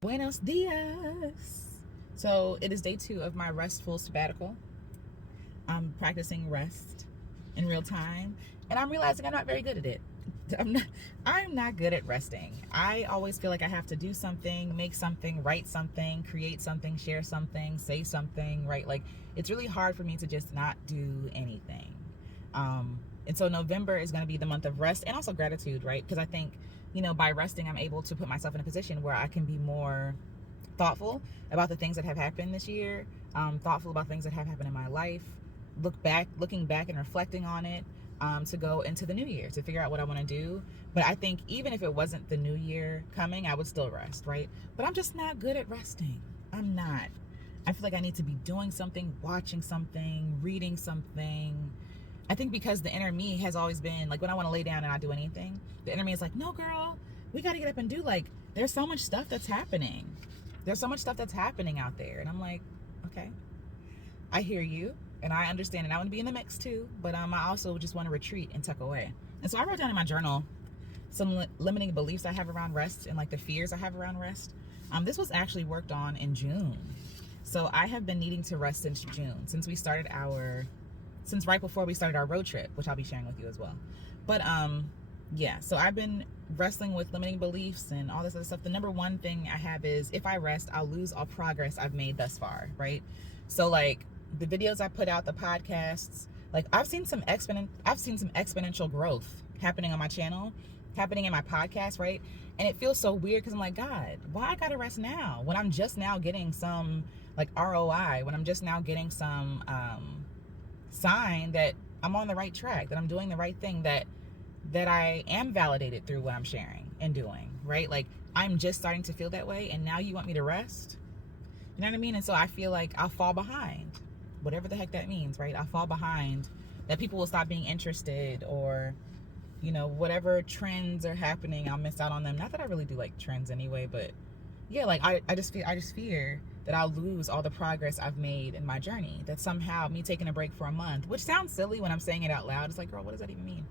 Buenos dias. So it is day 2 of my restful sabbatical. I'm practicing rest in real time, and I'm realizing I'm not very good at it. I'm not good at resting. I always feel like I have to do something, make something, write something, create something, share something, say something, right? Like, it's really hard for me to just not do anything. And so November is going to be the month of rest and also gratitude, right? Because I think, by resting, I'm able to put myself in a position where I can be more thoughtful about the things that have happened this year, thoughtful about things that have happened in my life, looking back and reflecting on it, to go into the new year to figure out what I want to do. But I think even if it wasn't the new year coming, I would still rest, right? But I'm just not good at resting. I'm not. I feel like I need to be doing something, watching something, reading something. I think because the inner me has always been like, when I want to lay down and not do anything, the inner me is like, no, girl, we got to get up and do, like, there's so much stuff that's happening. There's so much stuff that's happening out there. And I'm like, okay, I hear you and I understand, and I want to be in the mix too, but I also just want to retreat and tuck away. And so I wrote down in my journal some limiting beliefs I have around rest and like the fears I have around rest. This was actually worked on in June. So I have been needing to rest since June, since right before we started our road trip, which I'll be sharing with you as well. But yeah, so I've been wrestling with limiting beliefs and all this other stuff. The number one thing I have is, if I rest, I'll lose all progress I've made thus far, right? So like the videos I put out, the podcasts, like I've seen some exponential growth happening on my channel, happening in my podcast, right? And it feels so weird because I'm like, God, why I gotta rest now when I'm just now getting some like ROI, when I'm just now getting some sign that I'm on the right track, that I'm doing the right thing, that I am validated through what I'm sharing and doing, right? Like, I'm just starting to feel that way, and now you want me to rest? You know what I mean? And so I feel like I'll fall behind, whatever the heck that means, right? I'll fall behind, that people will stop being interested, or whatever trends are happening, I'll miss out on them. Not that I really do like trends anyway, but yeah, like I just fear that I'll lose all the progress I've made in my journey. That somehow me taking a break for a month, which sounds silly when I'm saying it out loud, it's like, girl, what does that even mean?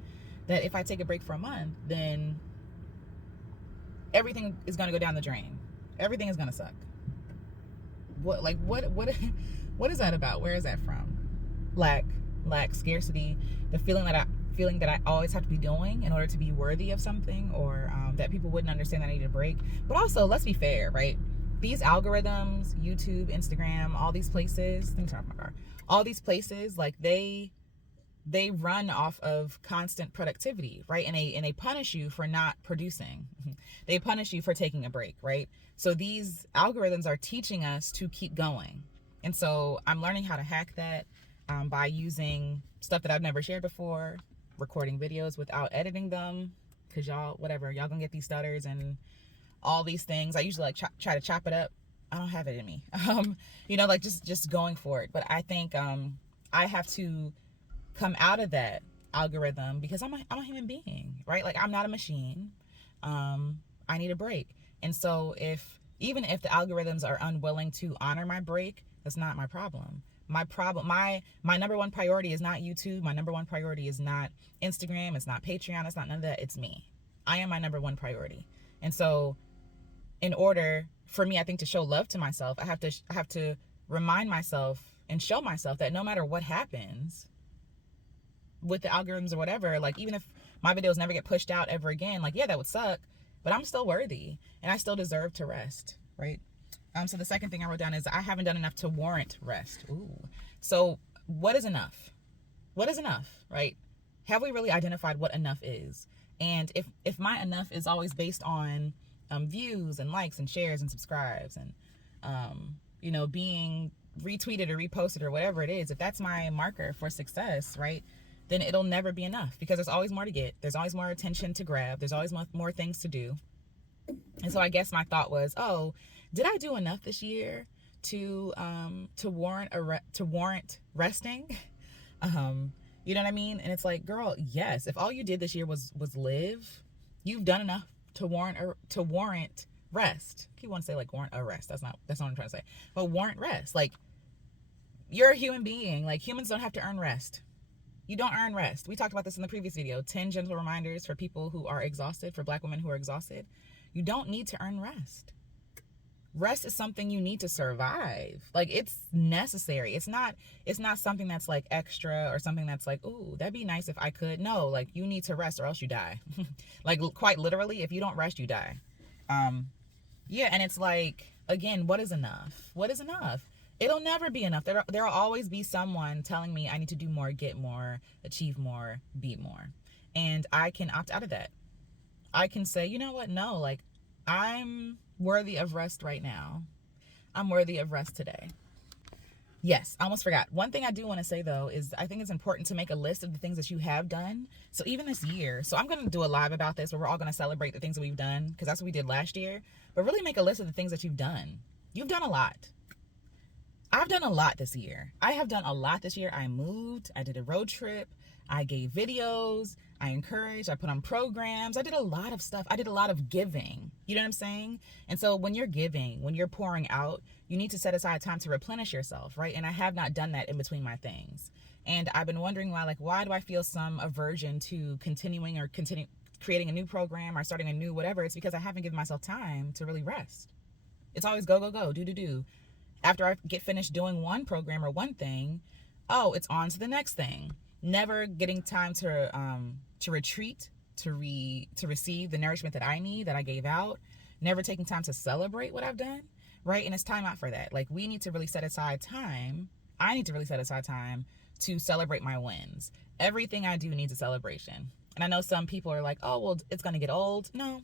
That if I take a break for a month, then everything is going to go down the drain. Everything is going to suck. What what is that about? Where is that from? Lack, scarcity, the feeling that I always have to be doing in order to be worthy of something, or that people wouldn't understand that I need a break. But also, let's be fair, right? These algorithms, YouTube, Instagram, all these places, let me turn off my car. All these places, like they run off of constant productivity, right? And they punish you for not producing. They punish you for taking a break, right? So these algorithms are teaching us to keep going. And so I'm learning how to hack that by using stuff that I've never shared before, recording videos without editing them, because y'all gonna get these stutters and all these things. I usually like try to chop it up. I don't have it in me. Like just going for it. But I think I have to come out of that algorithm, because I'm a human being, right? Like, I'm not a machine. I need a break. And so even if the algorithms are unwilling to honor my break, that's not my problem. My number one priority is not YouTube. My number one priority is not Instagram. It's not Patreon. It's not none of that. It's me. I am my number one priority. And so in order for me, I think, to show love to myself, I have to remind myself and show myself that no matter what happens with the algorithms or whatever, like, even if my videos never get pushed out ever again, like, yeah, that would suck, but I'm still worthy and I still deserve to rest, right? So the second thing I wrote down is, I haven't done enough to warrant rest. Ooh. So what is enough? What is enough, right? Have we really identified what enough is? And if my enough is always based on views and likes and shares and subscribes and being retweeted or reposted or whatever it is, if that's my marker for success, right, then it'll never be enough, because there's always more to get. There's always more attention to grab. There's always more things to do. And so I guess my thought was, oh, did I do enough this year to warrant resting? You know what I mean? And it's like, girl, yes. If all you did this year was live, you've done enough to warrant rest. I keep wanting to say like warrant a rest. That's not what I'm trying to say. But warrant rest. Like, you're a human being. Like, humans don't have to earn rest. You don't earn rest. We talked about this in the previous video. 10 gentle reminders for people who are exhausted, for Black women who are exhausted. You don't need to earn rest. Rest is something you need to survive. Like, it's necessary. It's not something that's like extra or something that's like, ooh, that'd be nice if I could. No, like, you need to rest or else you die. Like, quite literally, if you don't rest, you die. Yeah, and it's like, again, what is enough? What is enough? It'll never be enough. There'll always be someone telling me I need to do more, get more, achieve more, be more. And I can opt out of that. I can say, you know what? No, like, I'm worthy of rest right now. I'm worthy of rest today. Yes, I almost forgot. One thing I do want to say, though, is I think it's important to make a list of the things that you have done. So even this year, so I'm going to do a live about this where we're all going to celebrate the things that we've done, because that's what we did last year. But really make a list of the things that you've done. You've done a lot. I've done a lot this year. I have done a lot this year. I moved. I did a road trip. I gave videos. I encouraged. I put on programs. I did a lot of stuff. I did a lot of giving. You know what I'm saying? And so when you're giving, when you're pouring out, you need to set aside time to replenish yourself, right? And I have not done that in between my things. And I've been wondering why do I feel some aversion to continuing or creating a new program or starting a new whatever? It's because I haven't given myself time to really rest. It's always go, go, go, do. After I get finished doing one program or one thing, oh, it's on to the next thing. Never getting time to retreat, to receive the nourishment that I need, that I gave out. Never taking time to celebrate what I've done, right? And it's time out for that. Like, we need to really set aside time. I need to really set aside time to celebrate my wins. Everything I do needs a celebration. And I know some people are like, oh, well, it's going to get old. No,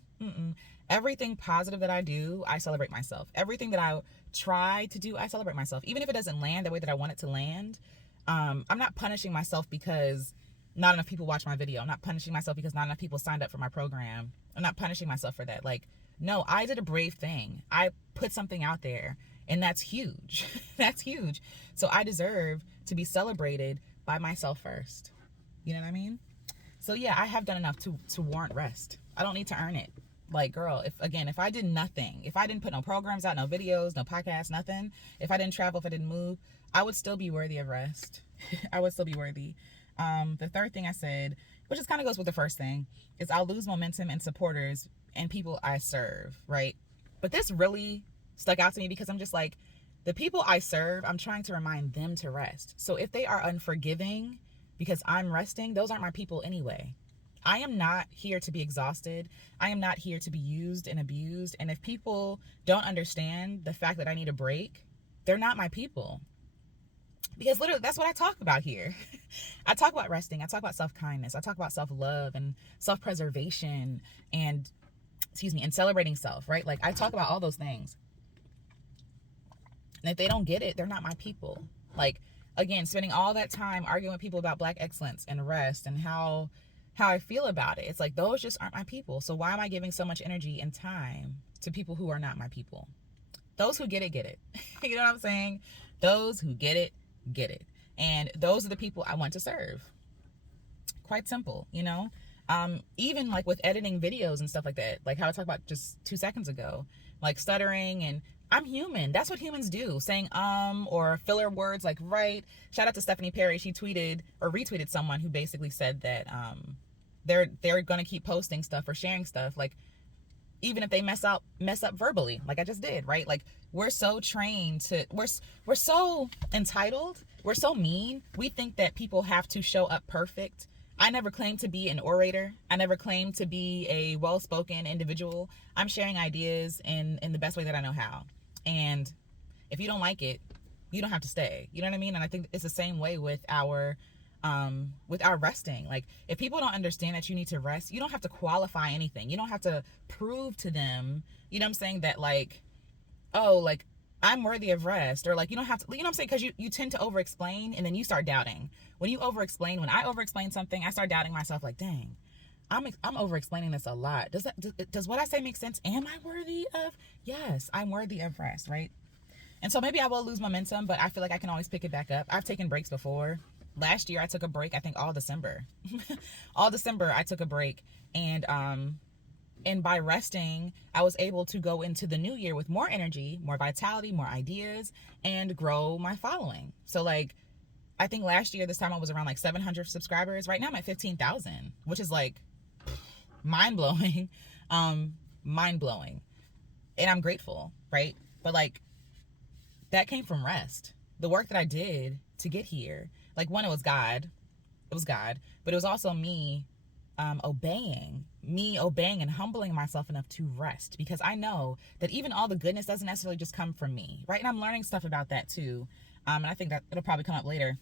everything positive that I do, I celebrate myself. Everything that I try to do, I celebrate myself. Even if it doesn't land the way that I want it to land, I'm not punishing myself because not enough people watch my video. I'm not punishing myself because not enough people signed up for my program. I'm not punishing myself for that. Like, no, I did a brave thing. I put something out there, and that's huge. That's huge. So I deserve to be celebrated by myself first. You know what I mean? So yeah, I have done enough to warrant rest. I don't need to earn it. Like, girl, if I did nothing, if I didn't put no programs out, no videos, no podcasts, nothing, if I didn't travel, if I didn't move, I would still be worthy of rest. I would still be worthy. The third thing I said, which just kind of goes with the first thing, is I'll lose momentum and supporters and people I serve, right? But this really stuck out to me because I'm just like, the people I serve, I'm trying to remind them to rest. So if they are unforgiving because I'm resting, those aren't my people anyway. I am not here to be exhausted. I am not here to be used and abused. And if people don't understand the fact that I need a break, they're not my people. Because literally, that's what I talk about here. I talk about resting. I talk about self-kindness. I talk about self-love and self-preservation and, and celebrating self, right? Like, I talk about all those things. And if they don't get it, they're not my people. Like, again, spending all that time arguing with people about Black excellence and rest and how I feel about it. It's like, those just aren't my people. So why am I giving so much energy and time to people who are not my people? Those who get it, get it. You know what I'm saying? Those who get it, get it. And those are the people I want to serve. Quite simple, you know? Even like with editing videos and stuff like that, like how I talked about just 2 seconds ago, like stuttering, and I'm human. That's what humans do. Saying or filler words like right. Shout out to Stephanie Perry. She tweeted or retweeted someone who basically said that they're gonna keep posting stuff or sharing stuff, like even if they mess up verbally, like I just did, right? Like, we're so trained to, we're so entitled, we're so mean. We think that people have to show up perfect. I never claimed to be an orator. I never claimed to be a well-spoken individual. I'm sharing ideas in the best way that I know how. And if you don't like it, you don't have to stay. You know what I mean? And I think it's the same way with our resting. Like, if people don't understand that you need to rest, you don't have to qualify anything. You don't have to prove to them, you know what I'm saying, that like, oh, like, I'm worthy of rest, or like, you don't have to, you know what I'm saying, because you tend to over explain, and then you start doubting. When I over explain something, I start doubting myself, like, dang, I'm over explaining this a lot. Does what I say make sense? Am I worthy of? Yes, I'm worthy of rest, right? And so maybe I will lose momentum, but I feel like I can always pick it back up. I've taken breaks before. Last year I took a break, I think all December. All December I took a break, and by resting, I was able to go into the new year with more energy, more vitality, more ideas, and grow my following. So like, I think last year this time I was around like 700 subscribers. Right now I'm at 15,000, which is like mind-blowing. Mind-blowing. And I'm grateful, right? But like, that came from rest. The work that I did to get here, like, one, it was God, but it was also me obeying and humbling myself enough to rest, because I know that even all the goodness doesn't necessarily just come from me, right? And I'm learning stuff about that too, and I think that it'll probably come up later.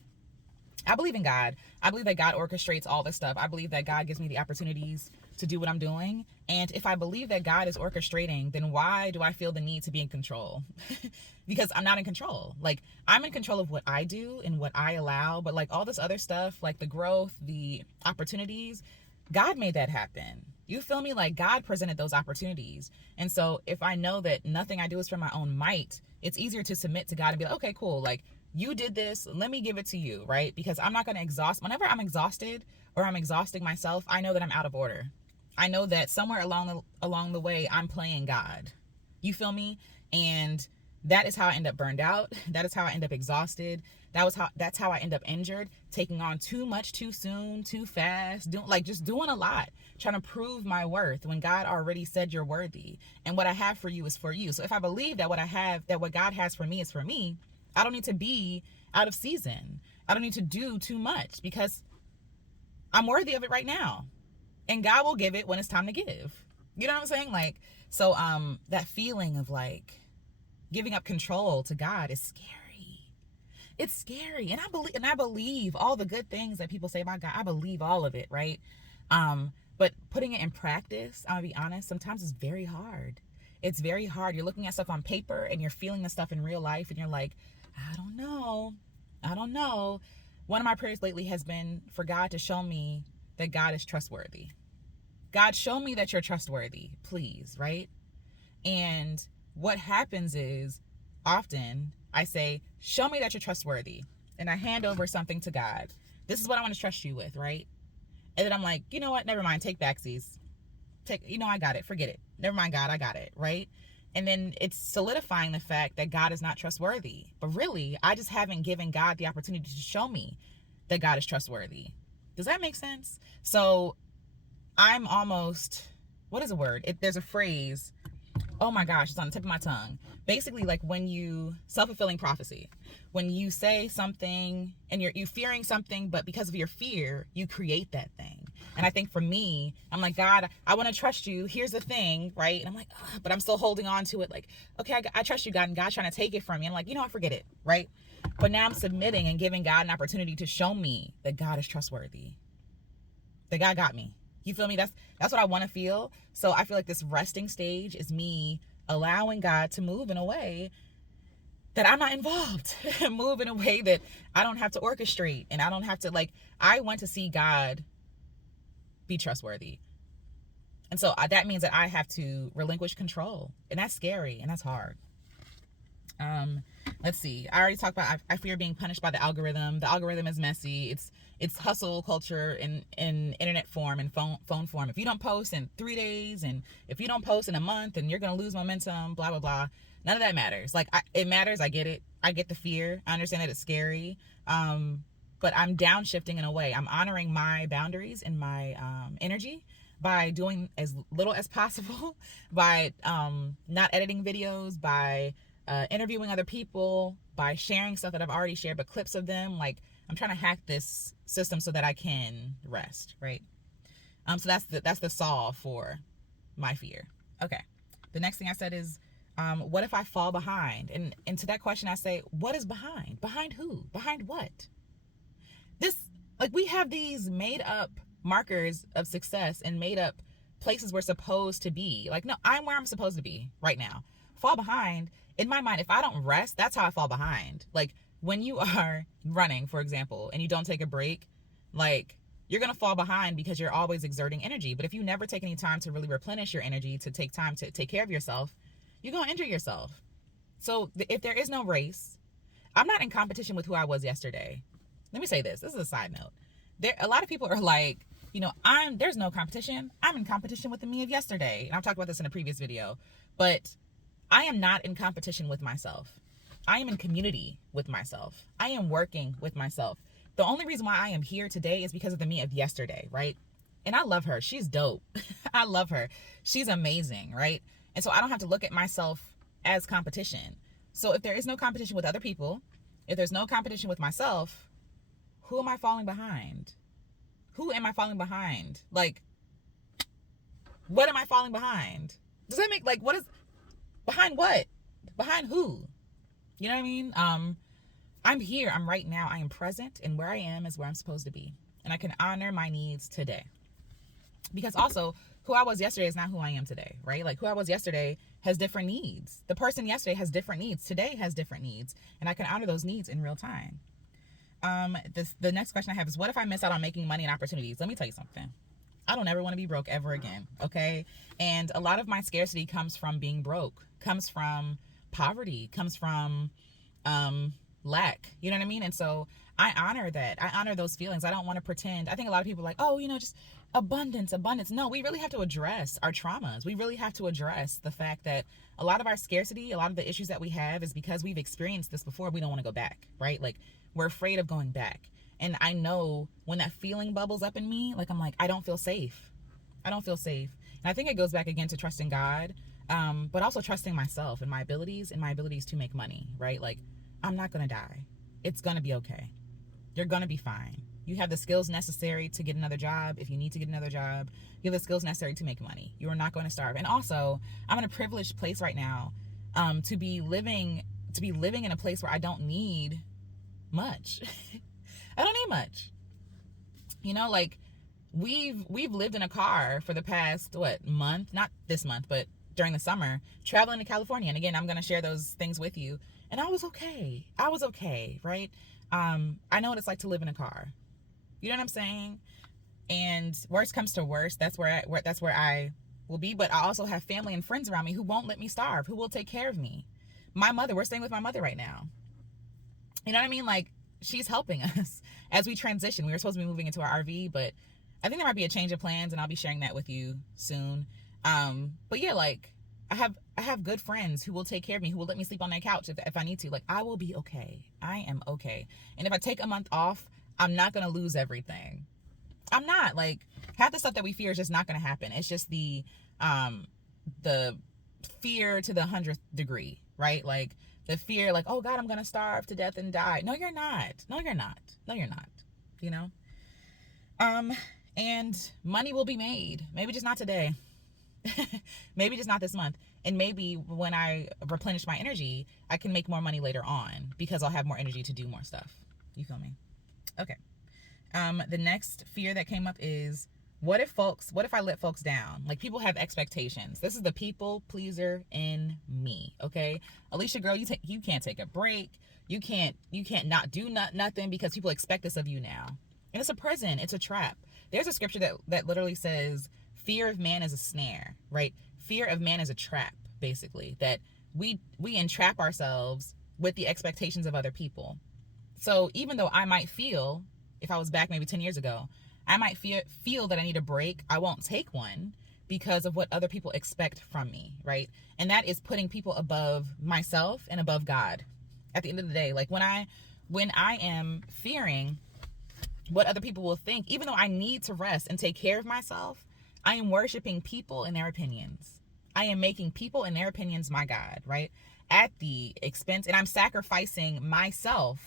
I believe in God. I believe that God orchestrates all this stuff. I believe that God gives me the opportunities to do what I'm doing. And if I believe that God is orchestrating, then why do I feel the need to be in control? Because I'm not in control. Like, I'm in control of what I do and what I allow, but like all this other stuff, like the growth, the opportunities, God made that happen. You feel me? Like, God presented those opportunities. And so if I know that nothing I do is from my own might, it's easier to submit to God and be like, okay, cool. Like, you did this, let me give it to you, right? Because I'm not going to exhaust. Whenever I'm exhausted or I'm exhausting myself, I know that I'm out of order. I know that somewhere along the way, I'm playing God. You feel me? And that is how I end up burned out. That is how I end up exhausted. That's how I end up injured, taking on too much too soon, too fast, just doing a lot, trying to prove my worth when God already said you're worthy. And what I have for you is for you. So if I believe that what God has for me is for me, I don't need to be out of season. I don't need to do too much, because I'm worthy of it right now. And God will give it when it's time to give. You know what I'm saying? Like, so that feeling of like giving up control to God is scary. It's scary. And I believe all the good things that people say about God. I believe all of it, right? But putting it in practice, I'll be honest, sometimes it's very hard. It's very hard. You're looking at stuff on paper and you're feeling the stuff in real life, and you're like, I don't know. One of my prayers lately has been for God to show me that God is trustworthy. God, show me that you're trustworthy, please, right? And what happens is, often I say, show me that you're trustworthy. And I hand over something to God. This is what I want to trust you with, right? And then I'm like, you know what? Never mind. Take backsies. I got it. Forget it. Never mind, God, I got it, right? And then it's solidifying the fact that God is not trustworthy. But really, I just haven't given God the opportunity to show me that God is trustworthy. Does that make sense? So I'm almost, what is the word? There's a phrase. Oh my gosh, it's on the tip of my tongue. Basically, like, when you, self-fulfilling prophecy, when you say something and you're fearing something, but because of your fear, you create that thing. And I think for me, I'm like, God, I want to trust you. Here's the thing, right? And I'm like, but I'm still holding on to it. Like, okay, I trust you, God, and God's trying to take it from me. I'm like, I forget it, right? But now I'm submitting and giving God an opportunity to show me that God is trustworthy, that God got me. You feel me? That's what I want to feel. So I feel like this resting stage is me allowing God to move in a way that I'm not involved, move in a way that I don't have to orchestrate, and I don't have to, like, I want to see God be trustworthy. And so that means that I have to relinquish control, and that's scary and that's hard. Let's see. I already talked about, I fear being punished by the algorithm. The algorithm is messy. It's hustle culture in internet form and phone form. If you don't post in 3 days, and if you don't post in a month, and you're going to lose momentum, blah, blah, blah. None of that matters. Like, it matters. I get it. I get the fear. I understand that it's scary. But I'm downshifting in a way. I'm honoring my boundaries and my energy by doing as little as possible, by not editing videos, by interviewing other people, by sharing stuff that I've already shared, but clips of them. Like, I'm trying to hack this system so that I can rest, right? So that's the solve for my fear. Okay. The next thing I said is, what if I fall behind? And to that question, I say, what is behind? Behind who? Behind what? We have these made up markers of success and made up places we're supposed to be. Like, no, I'm where I'm supposed to be right now. Fall behind, in my mind, if I don't rest, that's how I fall behind. Like, when you are running, for example, and you don't take a break, like, you're going to fall behind because you're always exerting energy. But if you never take any time to really replenish your energy, to take time to take care of yourself, you're going to injure yourself. So if there is no race, I'm not in competition with who I was yesterday. Let me say this. This is a side note. A lot of people are like, there's no competition. I'm in competition with the me of yesterday. And I've talked about this in a previous video. But I am not in competition with myself. I am in community with myself. I am working with myself. The only reason why I am here today is because of the me of yesterday, right? And I love her. She's dope. I love her. She's amazing, right? And so I don't have to look at myself as competition. So if there is no competition with other people, if there's no competition with myself, who am I falling behind? Who am I falling behind? Like, what am I falling behind? Does that make, like, what is, behind what? Behind who? You know what I mean? I'm here. I'm right now. I am present, and where I am is where I'm supposed to be. And I can honor my needs today. Because also, who I was yesterday is not who I am today, right? Like, who I was yesterday has different needs. The person yesterday has different needs. Today has different needs. And I can honor those needs in real time. The next question I have is, what if I miss out on making money and opportunities? Let me tell you something. I don't ever want to be broke ever again, okay? And a lot of my scarcity comes from being broke, comes from poverty, comes from lack. You know what I mean? And so I honor that. I honor those feelings. I don't want to pretend. I think a lot of people are like, oh, just abundance. No, we really have to address our traumas. We really have to address the fact that a lot of our scarcity, a lot of the issues that we have is because we've experienced this before. We don't want to go back, right? Like, we're afraid of going back. And I know when that feeling bubbles up in me, like, I'm like, I don't feel safe. I don't feel safe. And I think it goes back again to trusting God, but also trusting myself and my abilities to make money, right? Like, I'm not going to die. It's going to be okay. You're going to be fine. You have the skills necessary to get another job. If you need to get another job, you have the skills necessary to make money. You are not going to starve. And also, I'm in a privileged place right now, to be living in a place where I don't need much. I don't need much. Like, we've lived in a car for the past month, not this month, but during the summer, traveling to California. And again, I'm going to share those things with you. And I was okay, right? I know what it's like to live in a car. You know what I'm saying? And worst comes to worst, that's where I will be. But I also have family and friends around me who won't let me starve, who will take care of me. My mother, we're staying with my mother right now. You know what I mean? Like, she's helping us as we transition. We were supposed to be moving into our RV, but I think there might be a change of plans, and I'll be sharing that with you soon. But yeah, like, I have good friends who will take care of me, who will let me sleep on their couch if I need to. Like, I will be okay. I am okay. And if I take a month off, I'm not going to lose everything. I'm not. Like, half the stuff that we fear is just not going to happen. It's just the fear to the 100th degree, right? Like, the fear, like, oh God, I'm going to starve to death and die. No, you're not. No, you're not. No, you're not. And money will be made. Maybe just not today. Maybe just not this month. And maybe when I replenish my energy, I can make more money later on because I'll have more energy to do more stuff. You feel me? Okay. The next fear that came up is, what if I let folks down? Like, people have expectations. This is the people pleaser in me. Okay. Alicia, girl, you can't take a break. You can't not do nothing because people expect this of you now. And it's a prison. It's a trap. There's a scripture that literally says, fear of man is a snare, right? Fear of man is a trap, basically, that we entrap ourselves with the expectations of other people. So even though I might feel, if I was back maybe 10 years ago, I might feel that I need a break, I won't take one because of what other people expect from me, right? And that is putting people above myself and above God. At the end of the day, like, when I am fearing what other people will think, even though I need to rest and take care of myself, I am worshiping people and their opinions. I am making people and their opinions my God, right? At the expense, and I'm sacrificing myself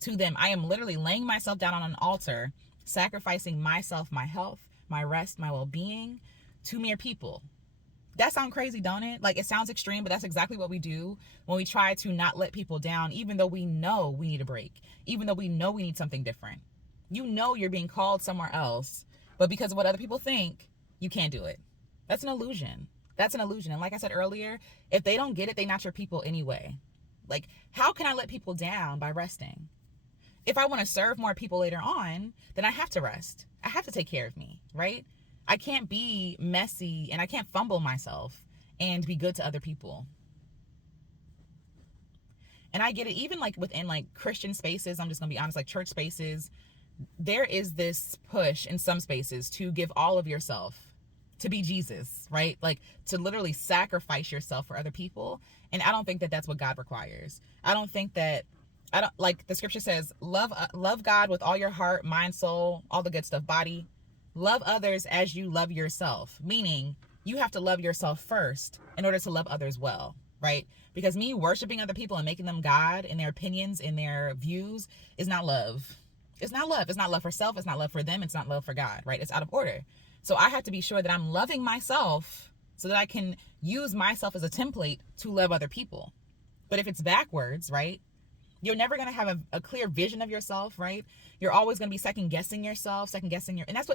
to them. I am literally laying myself down on an altar, sacrificing myself, my health, my rest, my well-being to mere people. That sounds crazy, don't it? Like, it sounds extreme, but that's exactly what we do when we try to not let people down, even though we know we need a break, even though we know we need something different. You know you're being called somewhere else, but because of what other people think, you can't do it. That's an illusion. That's an illusion. And like I said earlier, if they don't get it, they're not your people anyway. Like, how can I let people down by resting? If I want to serve more people later on, then I have to rest. I have to take care of me, right? I can't be messy and I can't fumble myself and be good to other people. And I get it, even like within like Christian spaces, I'm just gonna be honest, like church spaces, there is this push in some spaces to give all of yourself, to be Jesus, right? Like, to literally sacrifice yourself for other people. And I don't think that that's what God requires. I don't like the scripture says, love God with all your heart, mind, soul, all the good stuff, body. Love others as you love yourself, meaning you have to love yourself first in order to love others well, right? Because me worshiping other people and making them God in their opinions, in their views, is not love. It's not love. It's not love for self. It's not love for them. It's not love for God, right? It's out of order. So I have to be sure that I'm loving myself so that I can use myself as a template to love other people. But if it's backwards, right? You're never going to have a clear vision of yourself, right? You're always going to be second guessing yourself, and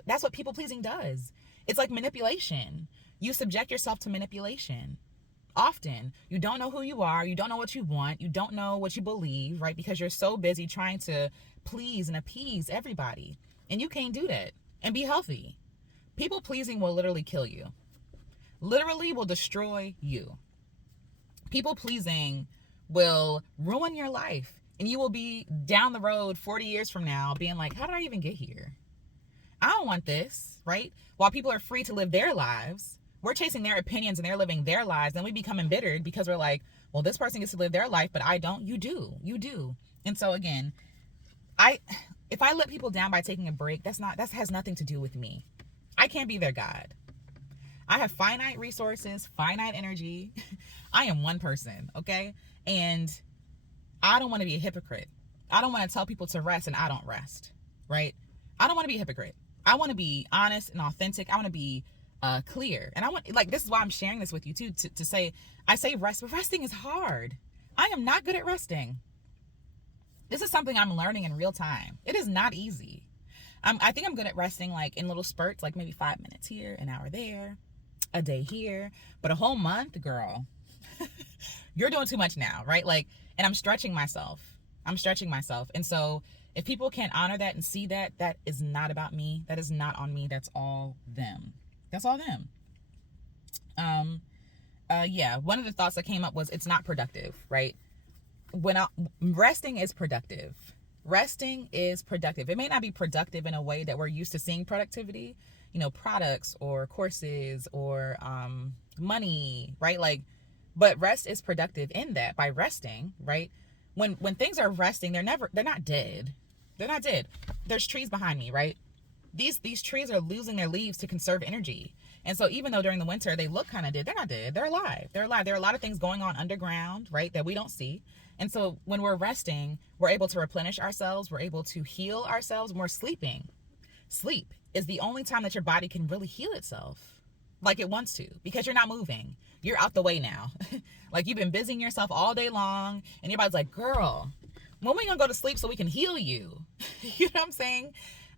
that's what people pleasing does. It's like manipulation. You subject yourself to manipulation. Often, you don't know who you are, you don't know what you want, you don't know what you believe, right? Because you're so busy trying to please and appease everybody. And you can't do that and be healthy. People pleasing will literally kill you. Literally will destroy you. People pleasing will ruin your life. And you will be down the road 40 years from now being like, how did I even get here? I don't want this, right? While people are free to live their lives, we're chasing their opinions and they're living their lives. Then we become embittered because we're like, well, this person gets to live their life, but I don't. You do. And so again, if I let people down by taking a break, that has nothing to do with me. I can't be their God. I have finite resources, finite energy. I am one person, okay? And I don't want to be a hypocrite. I don't want to tell people to rest and I don't rest, right? I don't want to be a hypocrite. I want to be honest and authentic. I want to be clear. And I want, like, this is why I'm sharing this with you too, to say, I say rest, but resting is hard. I am not good at resting. This is something I'm learning in real time. It is not easy. I think I'm good at resting like in little spurts, like maybe 5 minutes here, an hour there, a day here, but a whole month, girl, you're doing too much now, right? Like, and I'm stretching myself. And so if people can't honor that and see that, that is not about me. That is not on me. That's all them. Yeah, one of the thoughts that came up was it's not productive, right? Resting is productive. It may not be productive in a way that we're used to seeing productivity, products or courses or money, right? Like, but rest is productive in that by resting, right? When things are resting, they're not dead. They're not dead. There's trees behind me, right? These trees are losing their leaves to conserve energy. And so even though during the winter they look kind of dead, they're not dead. They're alive. There are a lot of things going on underground, right, that we don't see. And so when we're resting, we're able to replenish ourselves. We're able to heal ourselves when we're sleeping. Sleep is the only time that your body can really heal itself like it wants to, because you're not moving. You're out the way now. Like, you've been busying yourself all day long and your body's like, girl, when we gonna go to sleep so we can heal you? You know what I'm saying?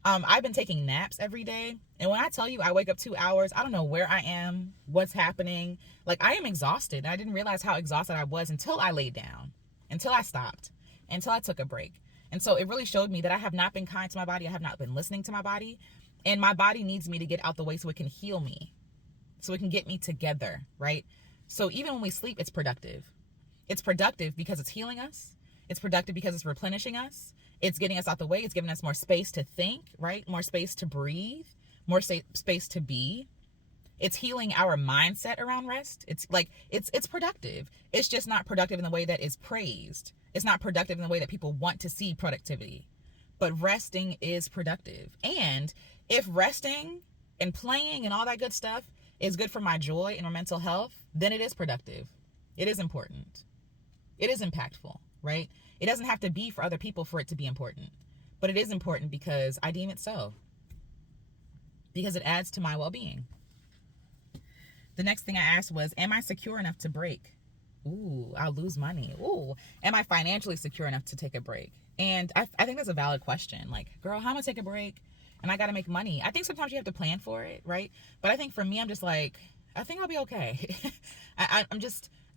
I've been taking naps every day. And when I tell you I wake up 2 hours, I don't know where I am, what's happening. Like, I am exhausted. I didn't realize how exhausted I was until I laid down, until I stopped, until I took a break. And so it really showed me that I have not been kind to my body. I have not been listening to my body. And my body needs me to get out the way so it can heal me, so it can get me together, right? So even when we sleep, it's productive. It's productive because it's healing us. It's productive because it's replenishing us. It's getting us out the way. It's giving us more space to think, right? More space to breathe, more space to be. It's healing our mindset around rest. It's productive. It's just not productive in the way that is praised. It's not productive in the way that people want to see productivity. But resting is productive. And if resting and playing and all that good stuff is good for my joy and my mental health, then it is productive. It is important. It is impactful, right? It doesn't have to be for other people for it to be important. But it is important because I deem it so. Because it adds to my well-being. The next thing I asked was, am I secure enough to break? Ooh, I'll lose money. Ooh, am I financially secure enough to take a break? And I think that's a valid question. Like, girl, how am I take a break? And I got to make money. I think sometimes you have to plan for it, right? But I think for me, I'm just like, I think I'll be okay. I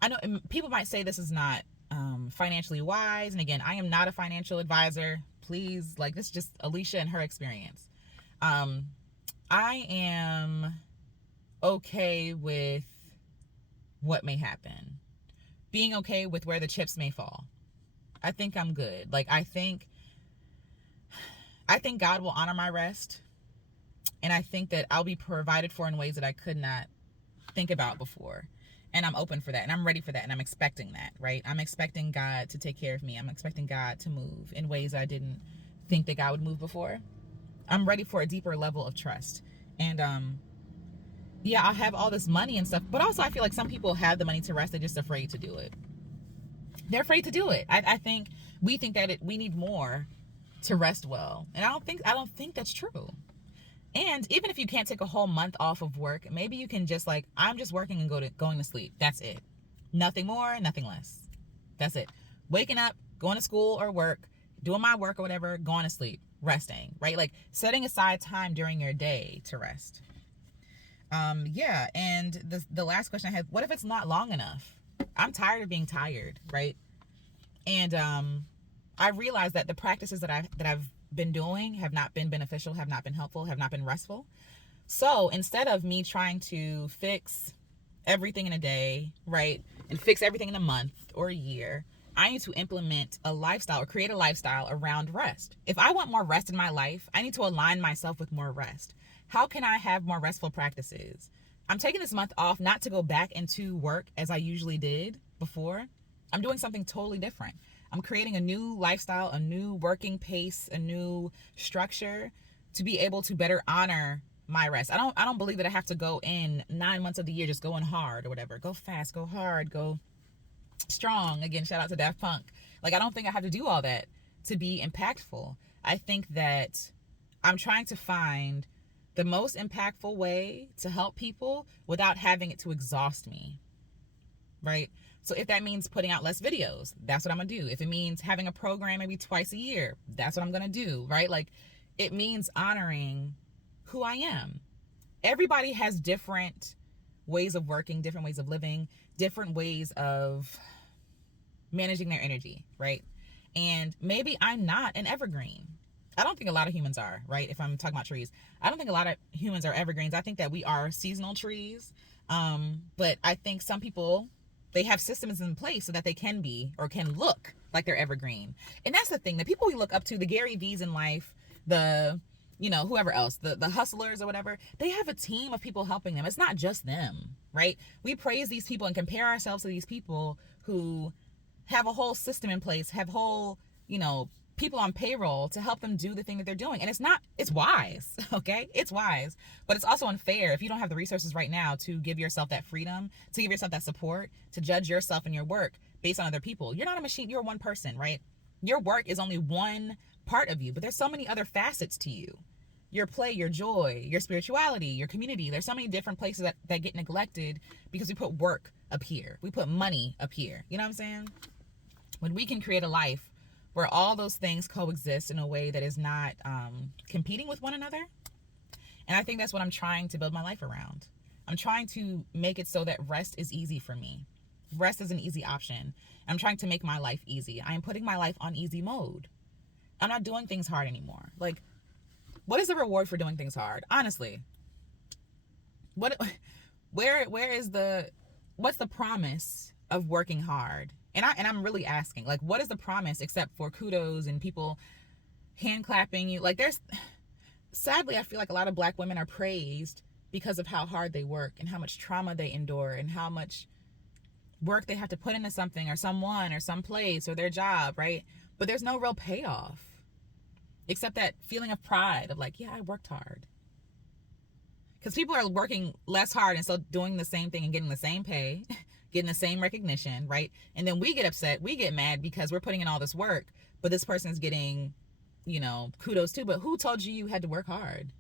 know people might say this is not financially wise. And again, I am not a financial advisor. Please, like, this is just Alicia and her experience. I am okay with what may happen. Being okay with where the chips may fall. I think I'm good. Like, I think God will honor my rest. And I think that I'll be provided for in ways that I could not think about before. And I'm open for that. And I'm ready for that. And I'm expecting that, right? I'm expecting God to take care of me. I'm expecting God to move in ways I didn't think that God would move before. I'm ready for a deeper level of trust. And yeah, I'll have all this money and stuff, but also I feel like some people have the money to rest, they're just afraid to do it. They're afraid to do it. I think we think that we need more to rest well, and I don't think that's true. And even if you can't take a whole month off of work, maybe you can just like, I'm just working and going to sleep. That's it. Nothing more, nothing less. That's it. Waking up, going to school or work, doing my work or whatever, going to sleep, resting, right? Like setting aside time during your day to rest. Yeah, and the last question I had, what if it's not long enough? I'm tired of being tired, right? And I realized that the practices that I've been doing have not been beneficial, have not been helpful, have not been restful. So instead of me trying to fix everything in a day, right, and fix everything in a month or a year, I need to implement a lifestyle or create a lifestyle around rest. If I want more rest in my life, I need to align myself with more rest. How can I have more restful practices? I'm taking this month off not to go back into work as I usually did before. I'm doing something totally different. I'm creating a new lifestyle, a new working pace, a new structure to be able to better honor my rest. I don't believe that I have to go in 9 months of the year just going hard or whatever. Go fast, go hard, go strong. Again, shout out to Daft Punk. Like, I don't think I have to do all that to be impactful. I think that I'm trying to find the most impactful way to help people without having it to exhaust me, right? So if that means putting out less videos, that's what I'm gonna do. If it means having a program maybe twice a year, that's what I'm gonna do, right? Like, it means honoring who I am. Everybody has different ways of working, different ways of living, different ways of managing their energy, right? And maybe I'm not an evergreen. I don't think a lot of humans are, right? If I'm talking about trees, I don't think a lot of humans are evergreens. I think that we are seasonal trees. But I think some people, they have systems in place so that they can be or can look like they're evergreen. And that's the thing. The people we look up to, the Gary V's in life, the, whoever else, the hustlers or whatever, they have a team of people helping them. It's not just them, right? We praise these people and compare ourselves to these people who have a whole system in place, have whole, people on payroll to help them do the thing that they're doing. And it's wise, okay? It's wise, but it's also unfair if you don't have the resources right now to give yourself that freedom, to give yourself that support, to judge yourself and your work based on other people. You're not a machine, you're one person, right? Your work is only one part of you, but there's so many other facets to you. Your play, your joy, your spirituality, your community. There's so many different places that get neglected because we put work up here. We put money up here. You know what I'm saying? When we can create a life where all those things coexist in a way that is not competing with one another. And I think that's what I'm trying to build my life around. I'm trying to make it so that rest is easy for me. Rest is an easy option. I'm trying to make my life easy. I am putting my life on easy mode. I'm not doing things hard anymore. Like, what is the reward for doing things hard? Honestly, what's the promise of working hard? And I'm really asking, like, what is the promise except for kudos and people hand clapping you? Like, sadly, I feel like a lot of Black women are praised because of how hard they work and how much trauma they endure and how much work they have to put into something or someone or some place or their job, right? But there's no real payoff except that feeling of pride of like, yeah, I worked hard. Because people are working less hard and still doing the same thing and getting the same pay, getting the same recognition, right? And then we get upset, we get mad because we're putting in all this work, but this person's getting, kudos too. But who told you had to work hard?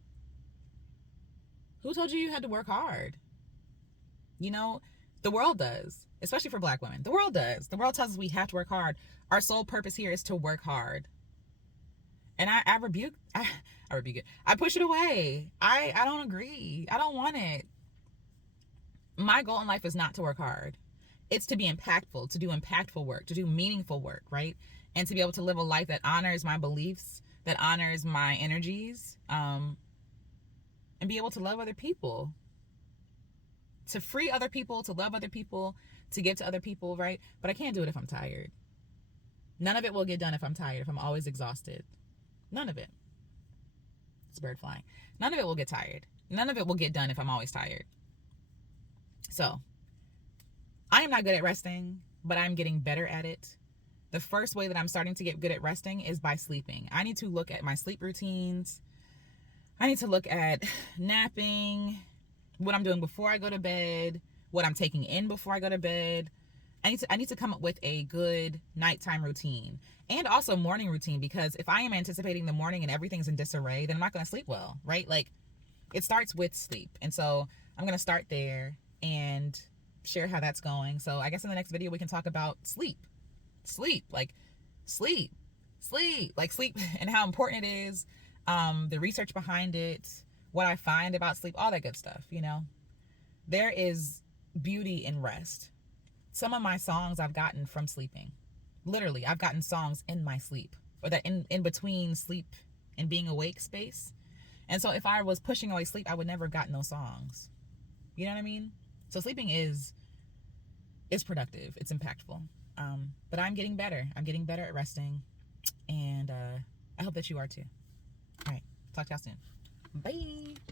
Who told you had to work hard? The world does, especially for Black women. The world does. The world tells us we have to work hard. Our sole purpose here is to work hard. And I rebuke it. I push it away. I don't agree. I don't want it. My goal in life is not to work hard. It's to be impactful, to do impactful work, to do meaningful work, right? And to be able to live a life that honors my beliefs, that honors my energies, and be able to love other people, to free other people, to love other people, to give to other people, right? But I can't do it if I'm tired. None of it will get done if I'm tired, if I'm always exhausted. None of it. It's a bird flying. None of it will get tired. None of it will get done if I'm always tired. So, I am not good at resting, but I'm getting better at it. The first way that I'm starting to get good at resting is by sleeping. I need to look at my sleep routines. I need to look at napping, what I'm doing before I go to bed, what I'm taking in before I go to bed. I need to come up with a good nighttime routine and also morning routine, because if I am anticipating the morning and everything's in disarray, then I'm not going to sleep well, right? Like, it starts with sleep. And so I'm going to start there and share how that's going. So I guess in the next video we can talk about sleep, like sleep, and how important it is, the research behind it, what I find about sleep, all that good stuff. You know, there is beauty in rest. Some of my songs I've gotten from sleeping. Literally, I've gotten songs in my sleep, or that in between sleep and being awake space. And so if I was pushing away sleep, I would never have gotten those songs. You know what I mean? So sleeping is productive. It's impactful. But I'm getting better. I'm getting better at resting. And I hope that you are too. All right. Talk to y'all soon. Bye.